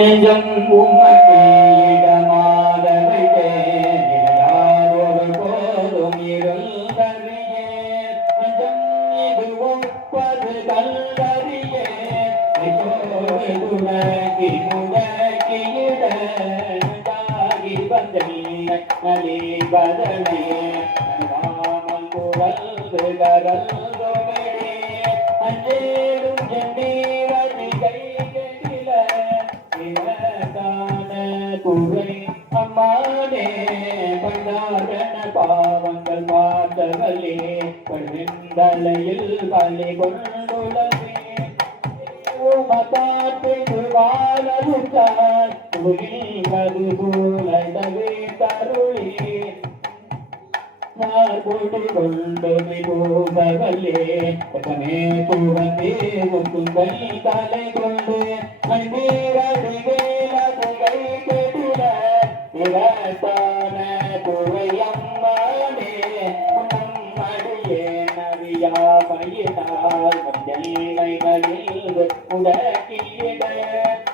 நெஞ்சம் உமக்கு இடமாக வைத்தேன் யாரோடு போதும் இருந்தறியே. நெஞ்சம் இது ஒப்பது கல்லறியே துணக்கி நலி பதனே. ராமன் பண்டாரண பாவங்கள் பார்த்தவளே பழுந்தலையில் பலி கொண்டுள்ளவே உமதாட்டு வாழருத்தார் தருளே. கொண்டு கொண்டு போகவல்லே ஒத்தமே தூவந்தே ஒத்துங்கள் தலை நவியாமையினால் மஞ்சள்மைகளில் உடக்கியிட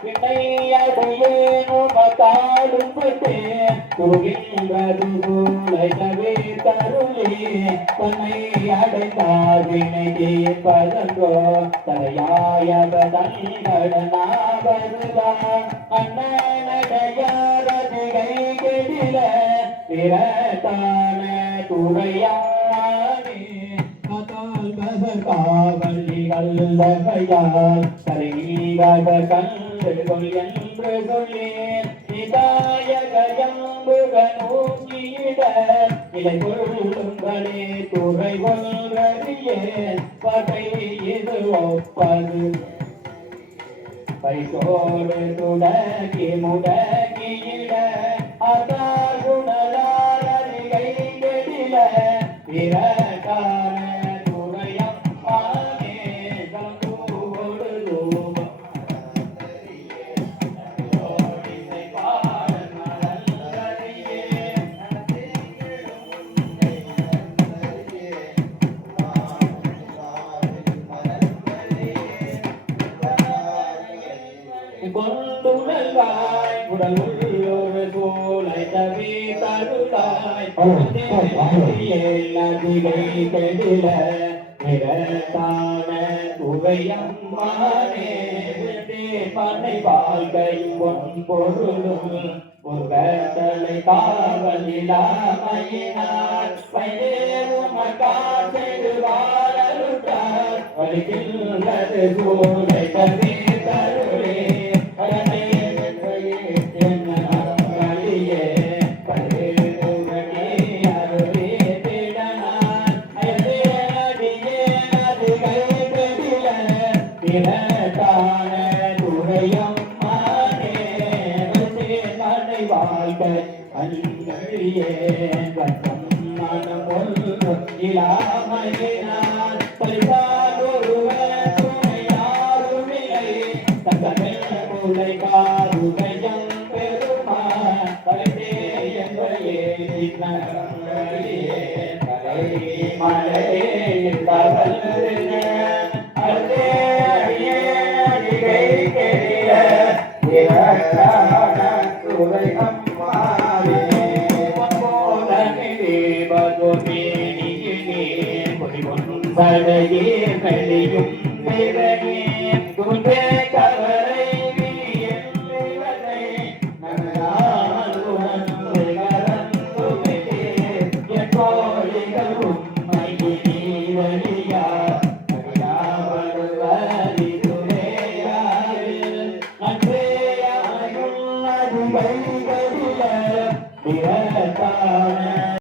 வினையடையேனுமத்தாடும் பட்டே துகின்றது போலவே தருளே தன்னை அடைந்தார் வினை தீர்ப்பதன்றோ தலையாயவதன் கடனாவதுதான் அண்ணனடையாரது கை கெடில பிறத்தான துறையானே காவலிகள் வகையால் கண்டு கொள் என்று சொல்லேன் நோக்கியிட இலை கொள்ளுங்களே துறை பகை இது ஒப்பது பைசோடு துடக்கி முடக்கியிட கொண்டுணர்வாய் உடல் உள்ளொரு சோலை தவி தருளாய் நதிகை கெடில நிறத்தான வாழ்க்கை பொன் பொருளும் காசெடு வாழலுற்றார் வலிக்கின்றது வாழ்க்கை அன்றியே வட்டம் மனம் ஒன்று இல்லாமையினால் பரிசாலொருவர் துணையாருமில்லை தங்கமே முளை காருகையம் பெருமான் பரிசே என்பையே திண்ணறியே Amen.